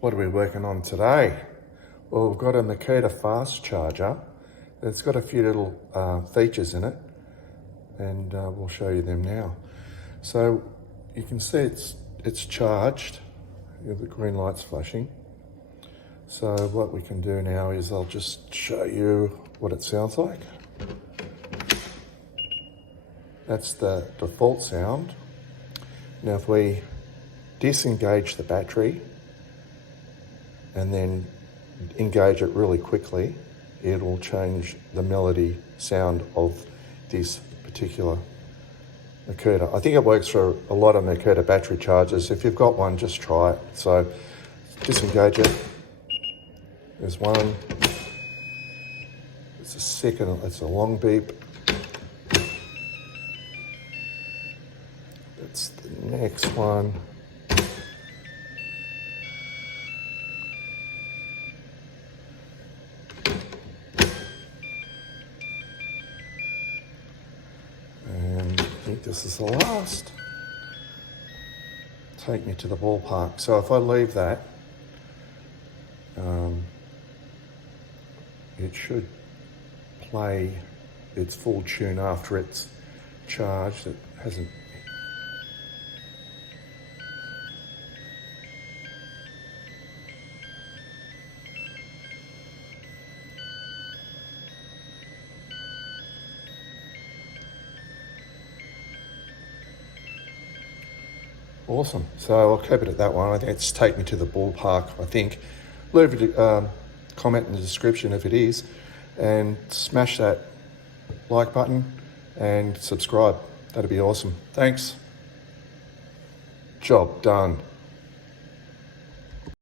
What are we working on today? Well, we've got a MAKITA fast charger. It's got a few little features in it, and we'll show you them now. So you can see it's charged. The green light's flashing. So what we can do now is I'll just show you what it sounds like. That's the default sound. Now if we disengage the battery and then engage it really quickly, it'll change the melody sound of this particular MAKITA. I think it works for a lot of MAKITA battery chargers. If you've got one, just try it. So disengage it. There's one. It's a second, it's a long beep. That's the next one. And I think this is the last. Take me to the ballpark. So if I leave that, it should play its full tune after it's charged. It hasn't. Awesome. So I'll keep it at that one. I think it's take me to the ballpark, I think. Leave a comment in the description if it is, and smash that like button and subscribe. That'd be awesome. Thanks. Job done.